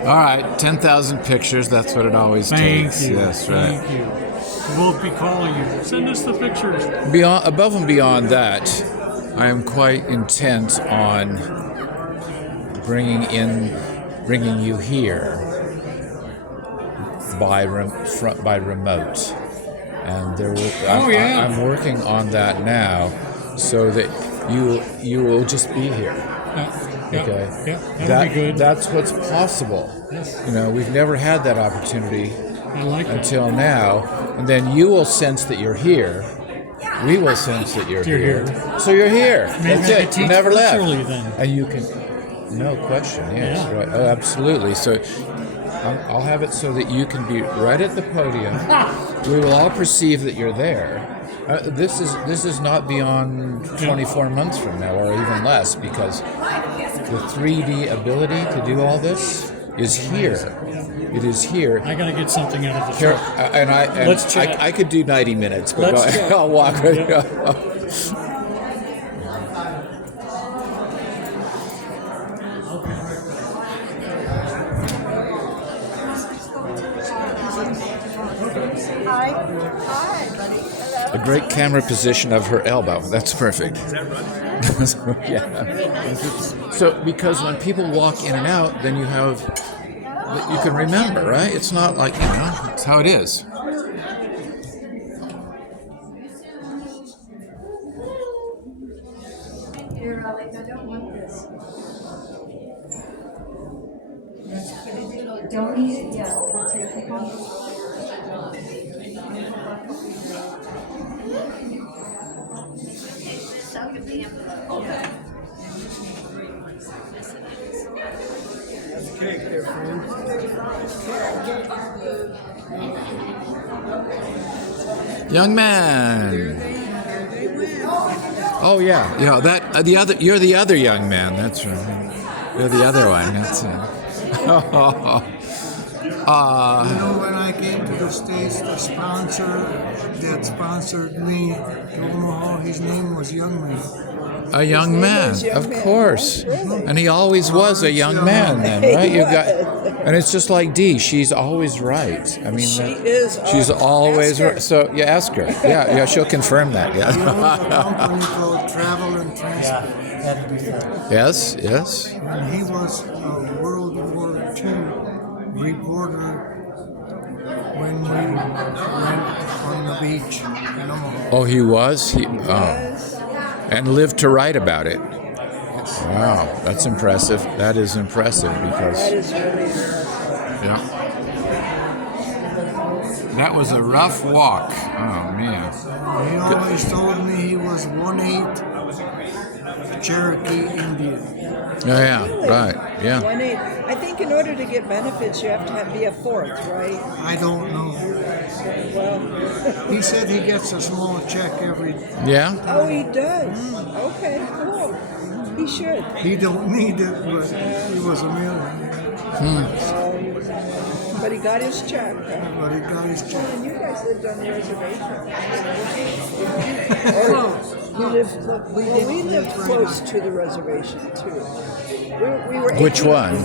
All right, 10,000 pictures. That's what it always takes. Thank you. Yes, right. Thank you. We'll both be calling you. Send us the pictures. Above and beyond that, I am quite intent on bringing you here by remote, and I'm working on that now, so that you will just be here. Okay. Yeah, that'll be good. That's what's possible. Yes. We've never had that opportunity I like it. until now, and then you will sense that you're here. We will sense that you're here. So you're here. Maybe That's I it. could teach You never left. virtually then. And you can. No question. Yes. Yeah. Right. Oh, absolutely. So I'll have it so that you can be right at the podium. We will all perceive that you're there. This is not beyond 24 months from now, or even less, because the 3D ability to do all this is here. It is here. I gotta get something out of the truck. Let's chat. I could do 90 minutes, but Let's chat. I'll walk. Hi, buddy. Hello. A great camera position of her elbow. That's perfect. Is that right? Yeah. So, because when people walk in and out, then you can remember, right? It's not like, it's how it is. Here, Alex, I don't want this. Don't eat it yet. We'll take it home. Cake there, friend. Young man. Oh yeah, that you're the other young man. That's right. You're the other one. That's it. When I came to the States, the sponsor that sponsored me to Omaha, his name was Young Man. A young man, of course, and he always was a young man. Then, right? And it's just like Dee. She's always right. I mean, she's always right. So you ask her. Yeah, she'll confirm that. He owns a Yeah. company called Travel and Transport. Yes. And he was a World War II reporter when we went on the beach in Omaha. Oh, he was. And lived to write about it. Wow, that's impressive. That is impressive because. That is really. Yeah. That was a rough walk. Oh man. He always told me he was 1/8 Cherokee Indian. Oh yeah. Right. Yeah. 1/8. I think in order to get benefits, you have to be a fourth, right? I don't know. Well, He said he gets a small check every. Yeah. oh, he does. Okay, cool. He should. He don't need it, but he was a millionaire. But he got his check. But he got his check. And you guys lived on the reservation. We lived close to the reservation too. We were. Which one?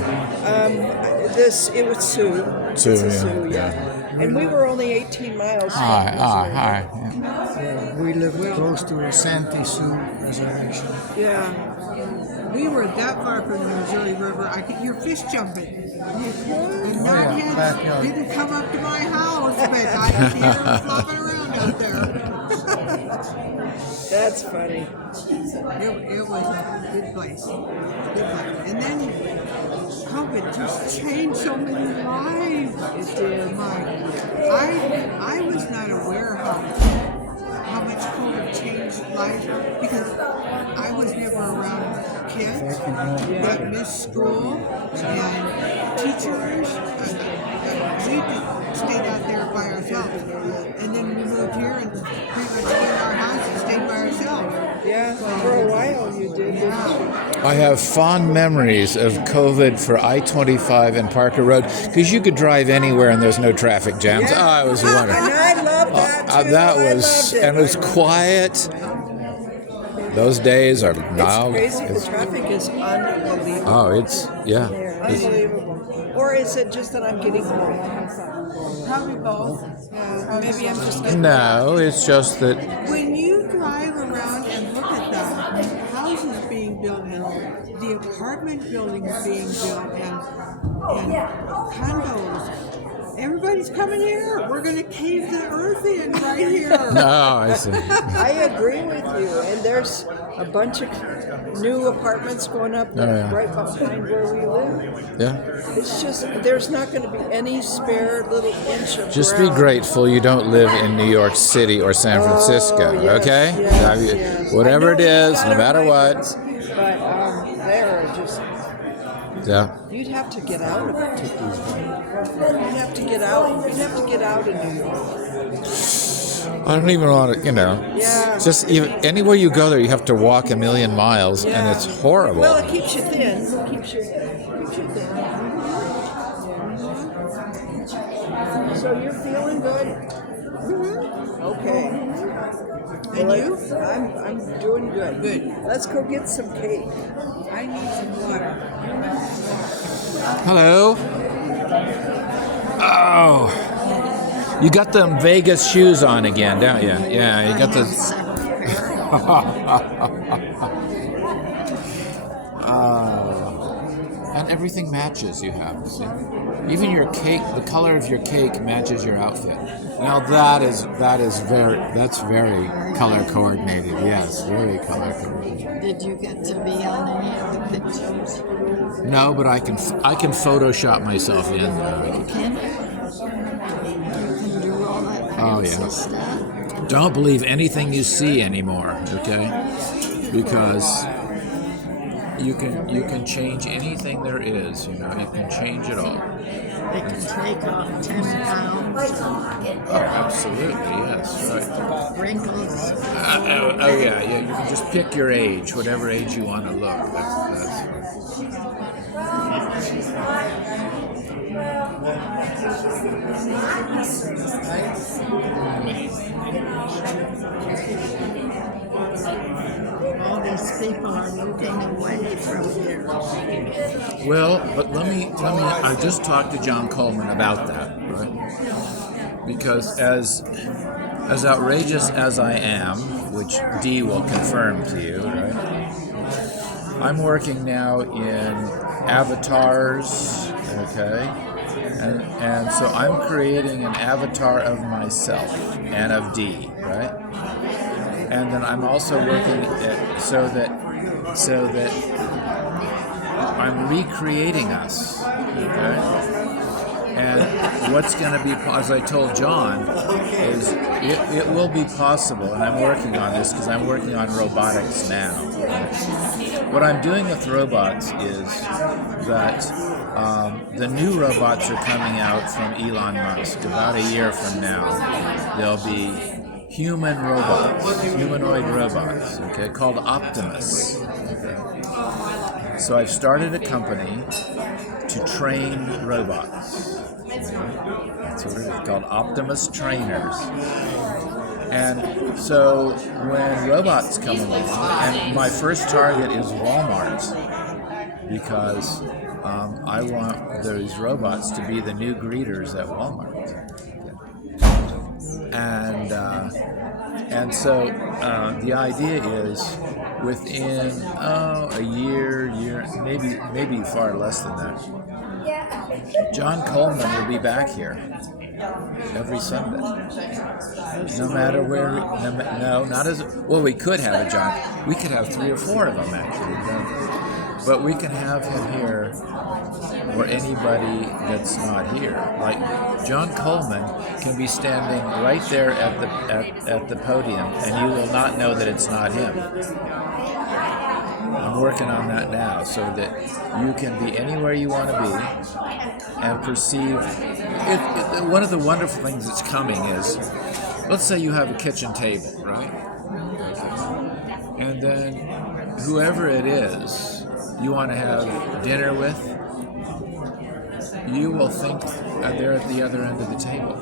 It was Sioux. Sioux, It's a yeah. Sioux, yeah. And we were only 18 miles from the Hi. reservation. Yeah, we lived close to a Santee Sioux reservation. Yeah. We were that far from the Missouri River. You're fish jumping. And knotheads didn't come up to my house, but I could hear them flopping around out there. That's funny. It was a good place. And then COVID just changed so many lives. It did. I was not aware how much COVID changed lives because I was never around kids that missed school and teachers. We just stayed out there by ourselves. And then we moved here and pretty much stayed in our house and stayed by ourselves. Yeah, for a while you did, didn't you? I have fond memories of COVID for I-25 and Parker Road because you could drive anywhere and there's no traffic jams. Yeah. Oh, it was wonderful. And I love that too. That I was, loved it. and it was quiet. Those days are now. It's crazy. The traffic is unbelievable. Oh, it's yeah. Unbelievable. Or is it just that I'm getting old? Probably both. Yeah, maybe I'm just getting. No, it's just that. When you drive around and look at the houses being built and the apartment buildings being built and condos, everybody's coming here. We're going to cave the earth in right here. No, I see. I agree with you. And there's a bunch of new apartments going up right behind where we live. Yeah. It's just, there's not going to be any spare little inch of Just be ground. grateful you don't live in New York City or San Francisco, yes, okay? yes. Whatever I it know is, we've got no our matter what. migrants, But they're just, Yeah. you'd have to get out of it. You'd have to get out. You'd have to get out of New York. I don't even want to, Yeah. just even anywhere you go there, you have to walk a million miles, and it's horrible. Well, it keeps you thin. It keeps you thin. So you're feeling good? Okay. And you? I'm doing good. Good. Let's go get some cake. I need some water. Hello. Oh, you got them Vegas shoes on again, don't you? Yeah, you got the. And everything matches. You have, see? Even your cake, the color of your cake matches your outfit. Now that's very color coordinated. Yes, very color coordinated. Did you get to be on any of the pictures? No, but I can Photoshop myself in. Can you? You can do all that Oh, fancy yeah. stuff. Don't believe anything you see anymore, okay? Because you can change anything there is. You can change it all. They can take off 10 pounds, Oh, absolutely, yes, right. wrinkles. Oh yeah. You can just pick your age, whatever age you want to look. That's All these people are moving away from here. Well, but let me. I just talked to John Kollmann about that, right? Because as outrageous as I am, which Dee will confirm to you, right? I'm working now in avatars, okay? And so I'm creating an avatar of myself and of Dee, right? And then I'm also working it so that I'm recreating us, okay? And what's going to be, as I told John, is it will be possible, and I'm working on this because I'm working on robotics now. What I'm doing with robots is that the new robots are coming out from Elon Musk. About a year from now, there'll be humanoid robots, okay, called Optimus. Okay. So I've started a company to train robots. That's what it is, called Optimus Trainers. And so when robots come along, and my first target is Walmart, because I want those robots to be the new greeters at Walmart. And so the idea is within a year, maybe far less than that, John Kollmann will be back here every Sunday. No matter where, not as well. We could have a John. We could have 3 or 4 of them actually, but we can have him here, or anybody that's not here. Like John Kollmann can be standing right there at the podium, and you will not know that it's not him. I'm working on that now, so that you can be anywhere you want to be and perceive. One of the wonderful things that's coming is, let's say you have a kitchen table, right? And then whoever it is you want to have dinner with, you will think they're at the other end of the table.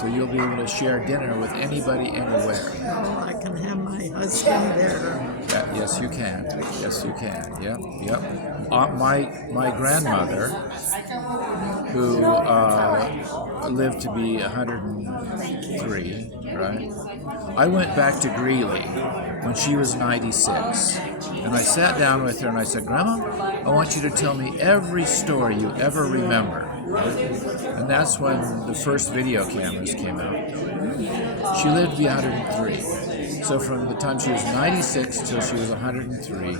So you'll be able to share dinner with anybody, anywhere. Oh, I can have my husband there. Yeah, yes, you can. Yes, you can. Yep, yep. My grandmother, who lived to be 103, right? I went back to Greeley when she was 96, and I sat down with her and I said, "Grandma, I want you to tell me every story you ever remember." And that's when the first video cameras came out. She lived to be 103. So from the time she was 96 till she was 103,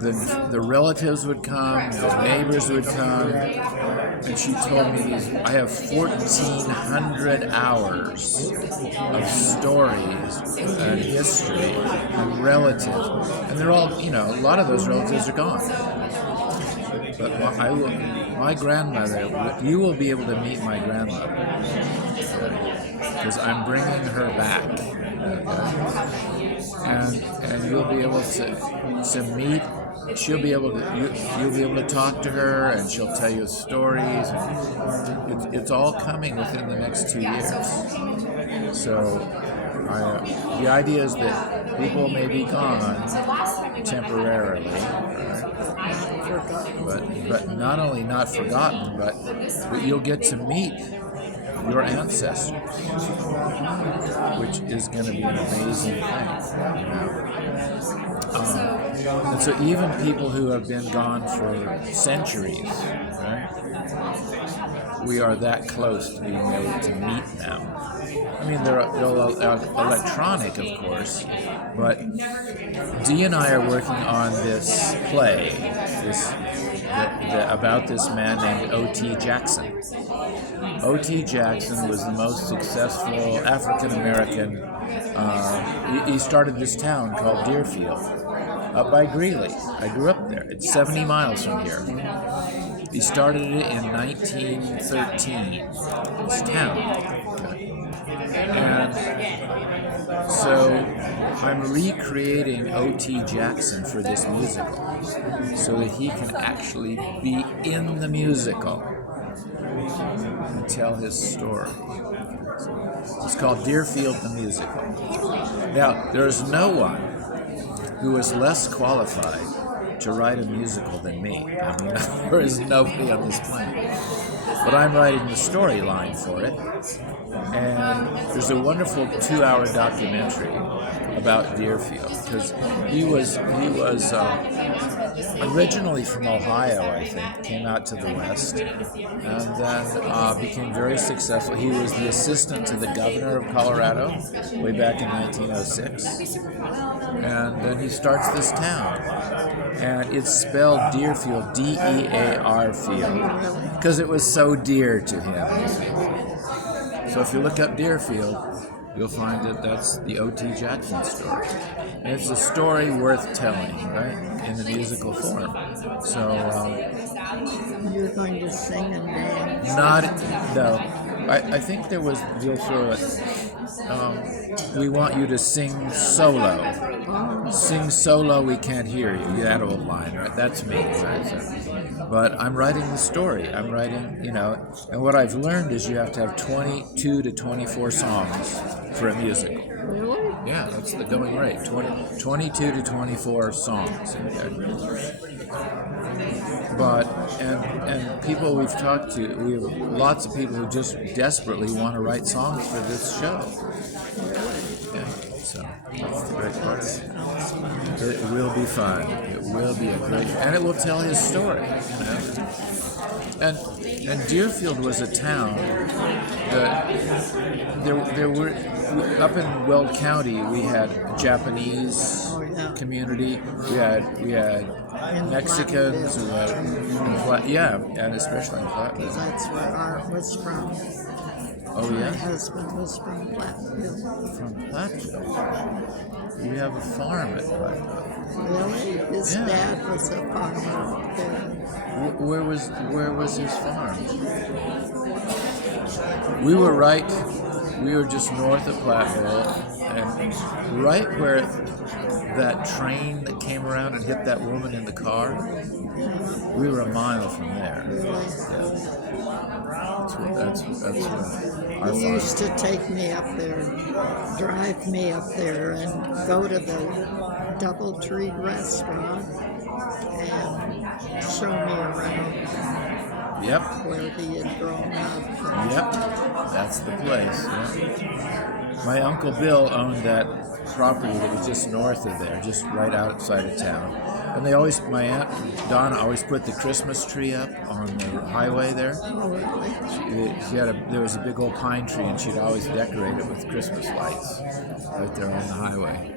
the relatives would come, the neighbors would come, and she told me these. I have 1,400 hours of stories and history and relatives, and they're all, a lot of those relatives are gone. But my grandmother, you will be able to meet my grandmother, because I'm bringing her back. And you'll be able to meet. You'll be able to talk to her, and she'll tell you stories. And it's all coming within the next 2 years. So the idea is that people may be gone temporarily, right? But not only not forgotten, but you'll get to meet your ancestors, which is going to be an amazing thing. And so even people who have been gone for centuries, right? We are that close to being able to meet them. I mean, they're electronic, of course, but Dee and I are working on this play, about this man named O.T. Jackson. O.T. Jackson was the most successful African American. He started this town called Deerfield, up by Greeley. I grew up there. It's 70 miles from here. He started it in 1913. This town. And so I'm recreating O.T. Jackson for this musical so that he can actually be in the musical and tell his story. It's called Deerfield the Musical. Now, there's no one who is less qualified to write a musical than me. I mean, there is nobody on this planet. But I'm writing the storyline for it. And there's a wonderful 2-hour documentary about Deerfield, because he was originally from Ohio, I think, came out to the West, and then became very successful. He was the assistant to the governor of Colorado way back in 1906, and then he starts this town, and it's spelled Deerfield, D-E-A-R field, because it was so dear to him. So if you look up Deerfield, you'll find that that's the O.T. Jackson story. And it's a story worth telling, right, in the musical form. So, You're going to sing and dance? no. I think we'll throw it. We want you to sing solo. Sing solo, we can't hear you. That old line, right? That's me. Right? So, but I'm writing the story. I'm writing, and what I've learned is you have to have 22 to 24 songs for a musical. Really? Yeah, that's the going rate. 22 to 24 songs. Okay. But and people we've talked to, we have lots of people who just desperately want to write songs for this show. Yeah, so that's the great part of it. It will be fun. It will be a great, and it will tell his story. And Deerfield was a town that there were, up in Weld County, we had Japanese community, we had Mexicans, we had and especially in Platteville. That's where Art was from. Oh yeah? My husband was from Platteville. From Platteville. You have a farm at Platteville. Really? His dad was a farmer there. Where was his farm? We were just north of Platteville, and right where that train that came around and hit that woman in the car, we were a mile from there. Yeah. That's what our He farm. used to take me up there, drive me up there, and go to the Doubletree restaurant and show me around Yep. where he had grown up. Yep, that's the place. Yeah. My Uncle Bill owned that property that was just north of there, just right outside of town. And my Aunt Donna always put the Christmas tree up on the highway there. Oh, really? There was a big old pine tree, and she'd always decorate it with Christmas lights right there on the highway.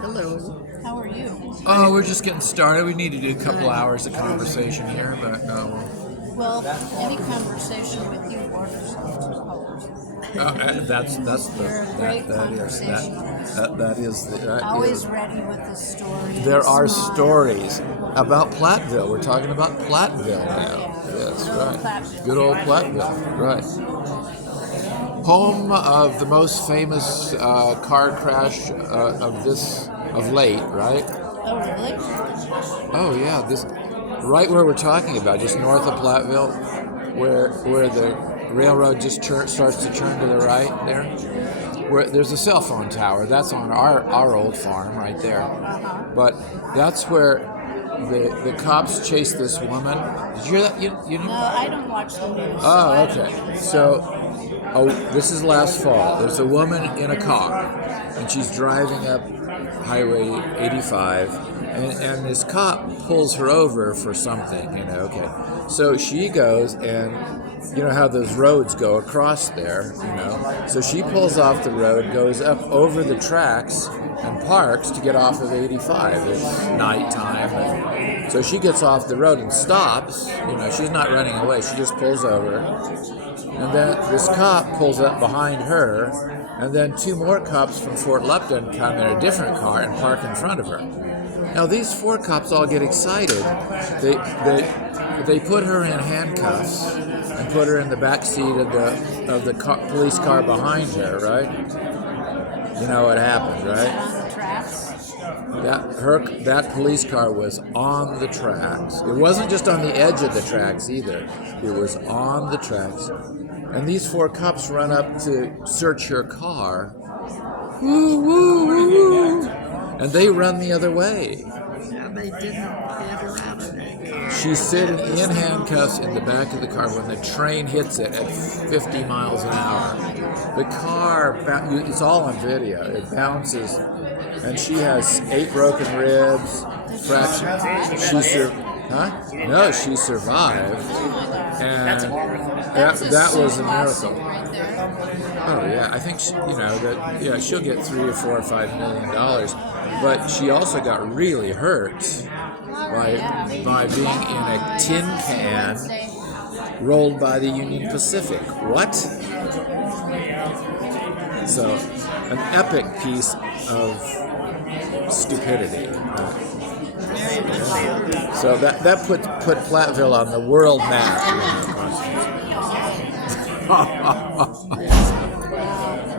Hello. How are you? Oh, we're just getting started. We need to do a couple hours of conversation here, but Well, any conversation with you borders on 2 hours. that's the You're a great conversationalist. that is the, Always ready with a story. There are smile. stories about Platteville. We're talking about Platteville now. Yes, Good old right. Platteville. Good old Platteville, right. Home of the most famous car crash of late, right? Oh, really? Oh yeah, this right where we're talking about, just north of Platteville, where the railroad just starts to turn to the right there. Where there's a cell phone tower. That's on our old farm right there. But that's where the cops chased this woman. Did you hear that? You No, I don't watch the news. Oh, okay. So, this is last fall. There's a woman in a car, and she's driving up Highway 85, and this cop pulls her over for something, okay. So she goes, and you know how those roads go across there, So she pulls off the road, goes up over the tracks, and parks to get off of 85. It's nighttime, and so she gets off the road and stops. She's not running away. She just pulls over, and then this cop pulls up behind her, and then 2 more cops from Fort Lupton come in a different car and park in front of her. Now these 4 cops all get excited. They put her in handcuffs and put her in the back seat of the police car behind her, right? You know what happened, right? On the tracks. That police car was on the tracks. It wasn't just on the edge of the tracks either. It was on the tracks. And these 4 cops run up to search her car. Woo, woo, woo, woo. And they run the other way. Yeah, they didn't get her out of there. She's sitting in handcuffs in the back of the car when the train hits it at 50 miles an hour. The car, it's all on video, it bounces, and she has 8 broken ribs, fractured. No, she survived. And that was a miracle. Right there. Oh yeah, I think she'll get $3 or $4 or $5 million, but she also got really hurt by being in a tin can rolled by the Union Pacific. What? So, an epic piece of stupidity. So that put Platteville on the world map.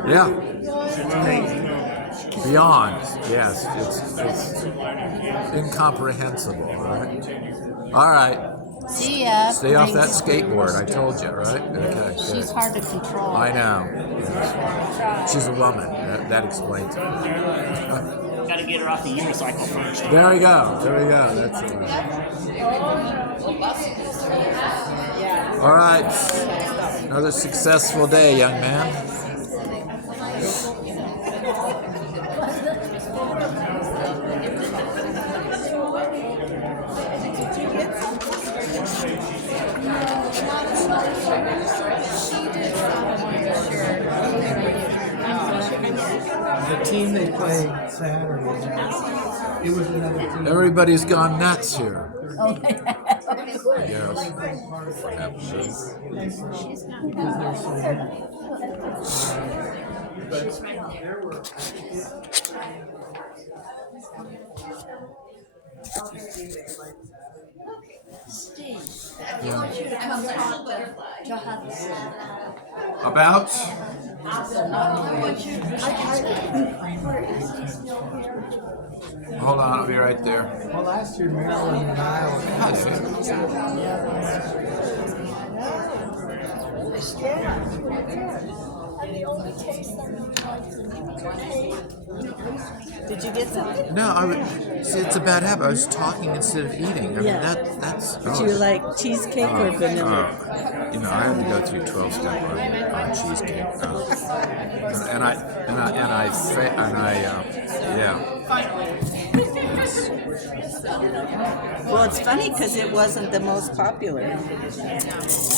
Yeah. Beyond, yes, it's incomprehensible, right? All right. See ya. Stay off that skateboard, I told you, right? Okay. She's Good. hard to control. I know. She's a woman. That explains it. Got to get her off the unicycle first. There we go. That's it. All right. Another successful day, young man. The team they played Saturday, it was another team. Everybody's gone nuts here. Yes. Steve, I want you to come talk to Hudson. About? I want you Hold on, I'll be right there. Well, last year Marilyn and I Did you get something? No, see, it's a bad habit. I was talking instead of eating. I mean, Yeah. that's. Do you like cheesecake or vanilla? I had to go through 12-step on cheesecake, yeah. Well, it's funny because it wasn't the most popular.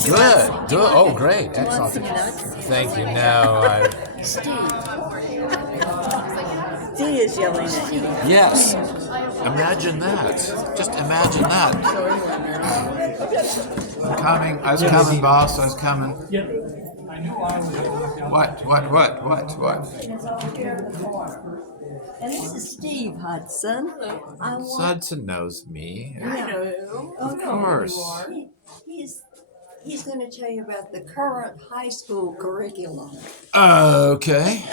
Good. Oh, great. Want Excellent. some nuts? Thank you. No, Dee is yelling at you. yes. Imagine that. Just imagine that. I'm coming. I was coming, boss. I was coming. What? And this is Steve Hudson. Hudson knows me. I know. Of course. He's going to tell you about the current high school curriculum. Okay.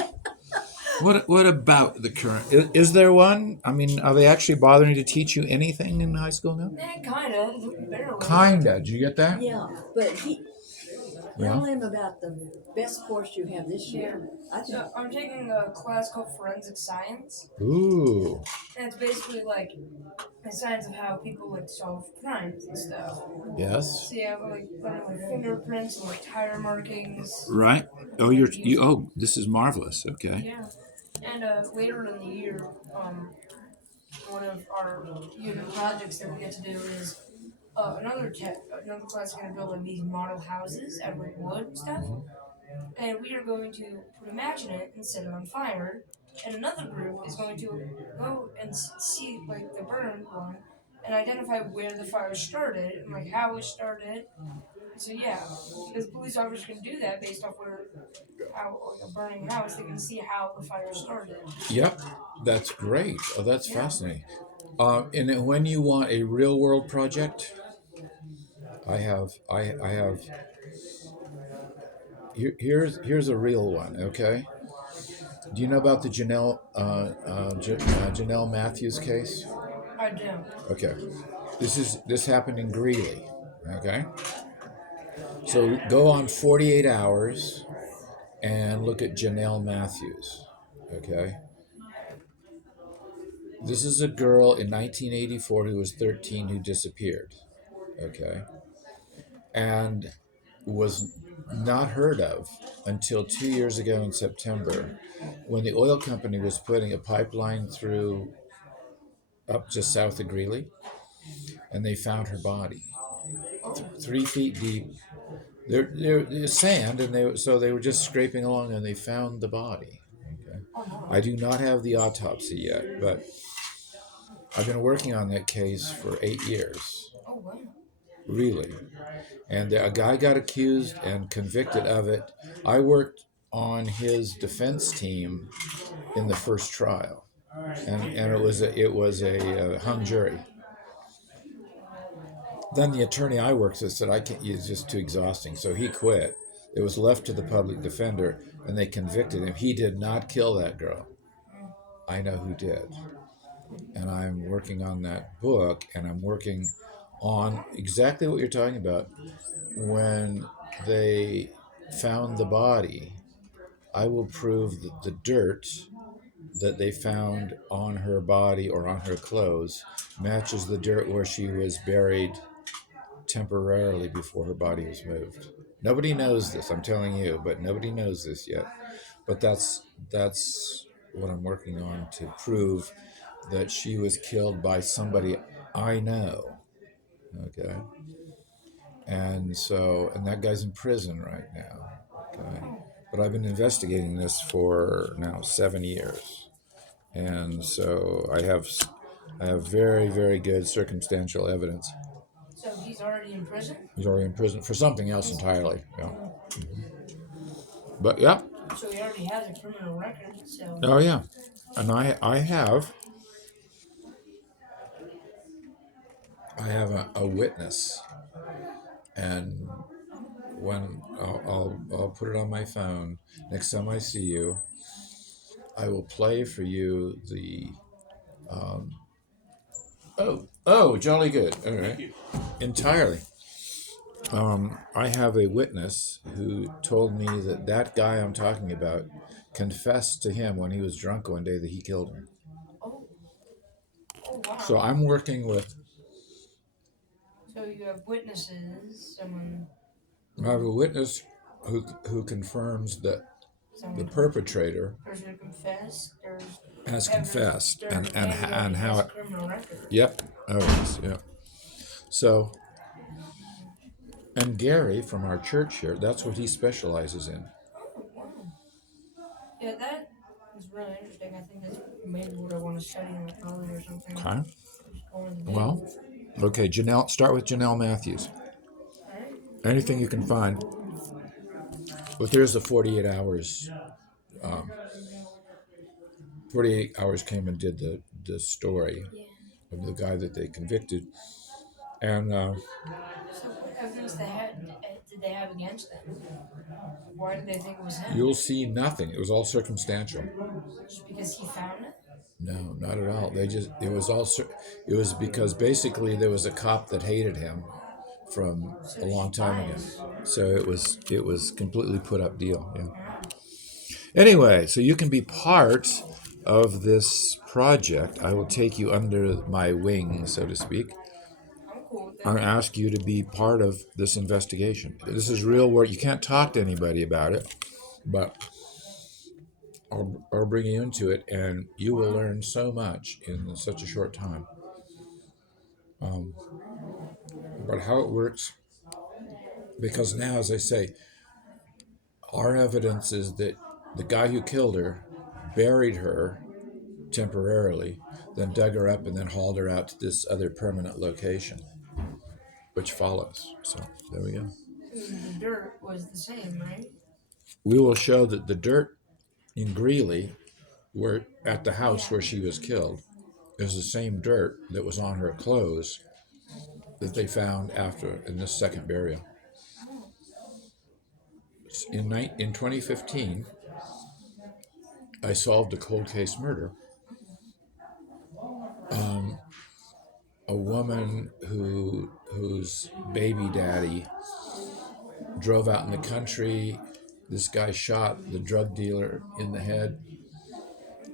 What about the current? Is there one? I mean, are they actually bothering to teach you anything in high school now? Barely. Kinda. Did you get that? Yeah, but Yeah. tell him about the best course you have this year. So I'm taking a class called Forensic Science, Ooh. and it's basically like the science of how people like solve crimes and stuff. Yes. So yeah, we're like learning like fingerprints and like tire markings. Right. Oh, Oh, this is marvelous. Okay. Yeah, and later in the year, one of our unit projects that we get to do is another class is going to build like these model houses out of like wood and stuff. And we are going to put a match in it and set it on fire. And another group is going to go and see like the burned one and identify where the fire started and like how it started. So yeah, because police officers can do that based off how like a burning house, they can see how the fire started. Yep. That's great. Oh, that's fascinating. And then when you want a real world project, I have. Here's a real one. Okay. Do you know about the Janelle Matthews case? I do. Okay. This happened in Greeley. Okay. So go on 48 hours and look at Janelle Matthews. Okay. This is a girl in 1984 who was 13 who disappeared. Okay. And was not heard of until 2 years ago in September when the oil company was putting a pipeline through up just south of Greeley, and they found her body 3 feet deep. There's sand, and they were just scraping along, and they found the body. Okay. I do not have the autopsy yet, but I've been working on that case for 8 years. Oh wow. Really. And a guy got accused and convicted of it. I worked on his defense team in the first trial, and it was a hung jury. Then the attorney I worked with said, it's just too exhausting, so he quit. It was left to the public defender, and they convicted him. He did not kill that girl. I know who did. And I'm working on that book, and I'm working on exactly what you're talking about. When they found the body, I will prove that the dirt that they found on her body or on her clothes matches the dirt where she was buried temporarily before her body was moved. Nobody knows this, I'm telling you, but nobody knows this yet. But that's what I'm working on, to prove that she was killed by somebody I know. Okay. And that guy's in prison right now. Okay. But I've been investigating this for now 7 years. And so I have very, very good circumstantial evidence. So he's already in prison? He's already in prison for something else entirely. Yeah. Mm-hmm. But yeah. So he already has a criminal record, so... Oh yeah. And I have I have a witness, and when I'll put it on my phone next time I see you, I will play for you the. Oh, jolly good. All right, entirely. I have a witness who told me that that guy I'm talking about confessed to him when he was drunk one day that he killed him. Oh, oh wow. So I'm working with. So you have witnesses, someone, I have a witness who confirms that the someone, perpetrator person who confessed. There's has evidence. confessed There's and he how has a it. criminal record. Yep. Oh yes. Yeah. So and Gary from our church here, that's what he specializes in. Oh wow. Yeah, that is really interesting. I think that's maybe what I want to study in like college or something. Okay. Just go into Well, okay. Janelle, start with Janelle Matthews. Alright. Anything you can find. But here's the 48 hours. 48 hours came and did the story Yeah. of the guy that they convicted, and So what evidence did they have against them? Why did they think it was him? you'll see nothing. It was all circumstantial. Just because he found it? No, not at all. It was because basically there was a cop that hated him from a long time ago. So it was completely put up deal. Yeah. Anyway, so you can be part of this project. I will take you under my wing, so to speak. I'm cool with I that. ask you to be part of this investigation. This is real work. You can't talk to anybody about it, but I'll bring you into it, and you will learn so much in such a short time. But how it works, because now, as I say, our evidence is that the guy who killed her buried her temporarily, then dug her up and then hauled her out to this other permanent location, which follows. So there we go. The dirt was the same, right? We will show that the dirt in Greeley, where at the house where she was killed, is the same dirt that was on her clothes that they found after in this second burial. In 2015, I solved a cold case murder. A woman whose baby daddy drove out in the country. This guy shot the drug dealer in the head.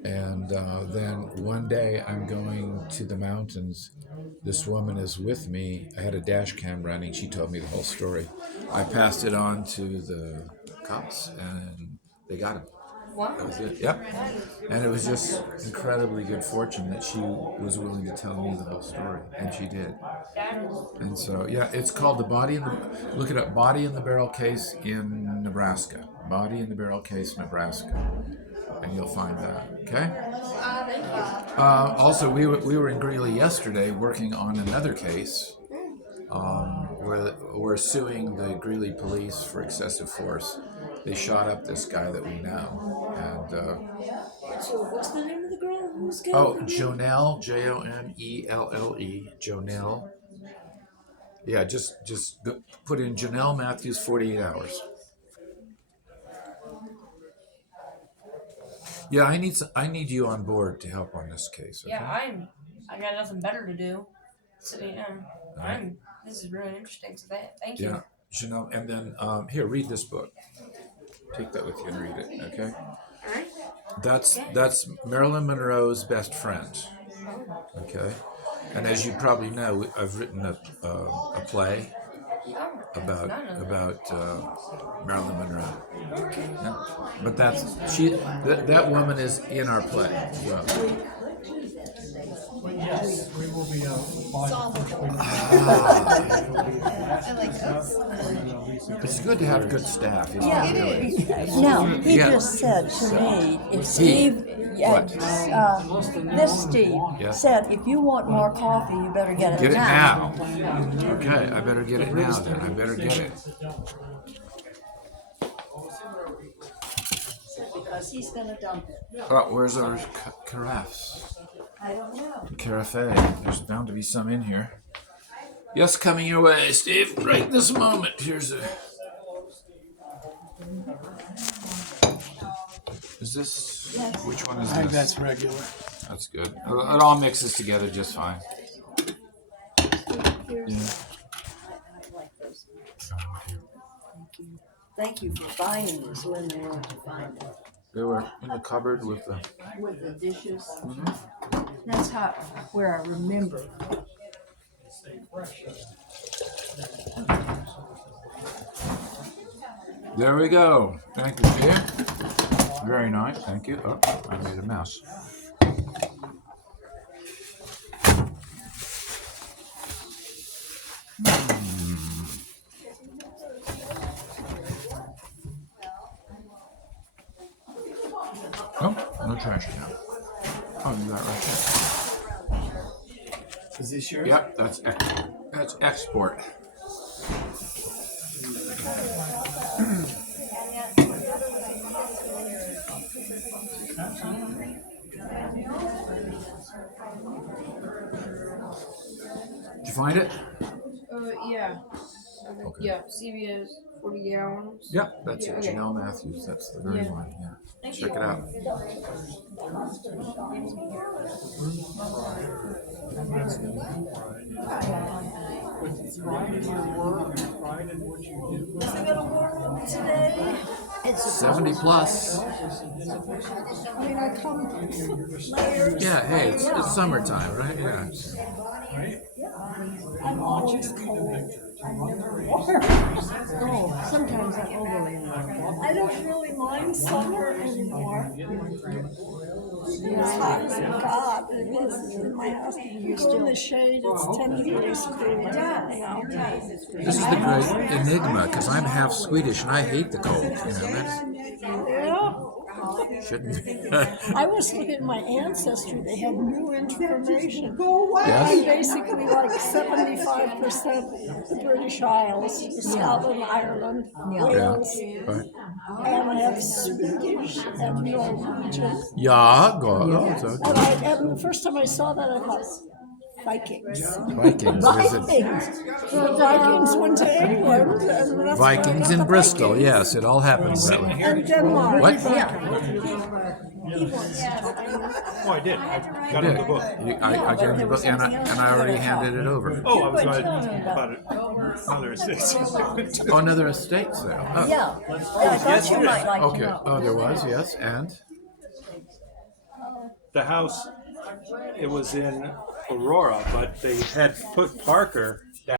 And then one day I'm going to the mountains. This woman is with me. I had a dash cam running. She told me the whole story. I passed it on to the cops and they got him. Wow. That was it. Yep. And it was just incredibly good fortune that she was willing to tell me the whole story. And she did. And so, yeah, it's called look it up, Body in the Barrel Case in Nebraska. Body in the Barrel Case, Nebraska. And you'll find that, okay? Thank you. Also, we were in Greeley yesterday working on another case where we're suing the Greeley police for excessive force. They shot up this guy that we know. And, So what's the name of the girl who's killed? oh, Jonelle, Jonelle, Jonelle. Yeah, just put in Janelle Matthews 48 hours. Yeah, I need you on board to help on this case. Okay? Yeah, I got nothing better to do. So yeah, this is really interesting. So thank you. Yeah, Janelle, and then here, read this book. Take that with you and read it. Okay. All right. That's Marilyn Monroe's best friend. Okay. And as you probably know, I've written a play about Marilyn Monroe. Yeah. But that woman is in our play as well. Yes, we will be It's good to have good staff. Isn't Yeah. it really? No, he Yeah. just said to me, if He. Steve, What? this Steve Yeah. said, if you want more coffee, you better get it Get it now. now. Okay, I better get it now then. I better get it. Because he's gonna dump it. Oh, where's our carafes? I don't know. Carafe. There's bound to be some in here. Yes, coming your way, Steve. Right this moment. Here's a. Is this? Which one is I think this? that's regular. That's good. It all mixes together just fine. Yeah. Thank you for buying these when they were to find it. They were in the cupboard with the. With the dishes. That's how where I remember. There we go. Thank you, Steve. Very nice. Thank you. Oh, I made a mess. Oh, no trash can. Oh, you got it right there. Is this yours? Yep, that's export. Did you find it? Yeah. Yeah, CVS 40 gallons. Yep, that's Yeah, it. okay. Janelle Matthews. That's the very Yeah. one. Yeah. Check it out. It's 70 plus. I mean, I come later. Yeah, hey, it's summertime, right? Yeah. I'm always cold. I'm never warm. Oh, sometimes I'm overly warm. I don't really mind summer anymore. As hot as it got, it is in my house. You go in the shade, it's 10 degrees cooler. This is the great enigma because I'm half Swedish and I hate the cold. You know, Yeah. that shouldn't be. I was looking at my ancestry. They had new information. Yes? I'm basically like 75% the British Isles, Scotland, Ireland, Wales, Right. and I have Swedish and Norwegian. Yeah, go. Oh, so And the first time I saw that, I thought, Vikings. Vikings. Is it Vikings. The Vikings went to England. And that's where I Vikings got in the Bristol? Vikings. Yes, it all happens that way. And Denmark. What? Oh, I did. I got in the book. I gave you the book and I already handed it over. Oh, I was going to about it. Another estate. Oh, another estate sale. Oh. Yeah. I thought you might like to Okay. know. Oh, there was, yes, and The house, it was in Aurora, but they had put Parker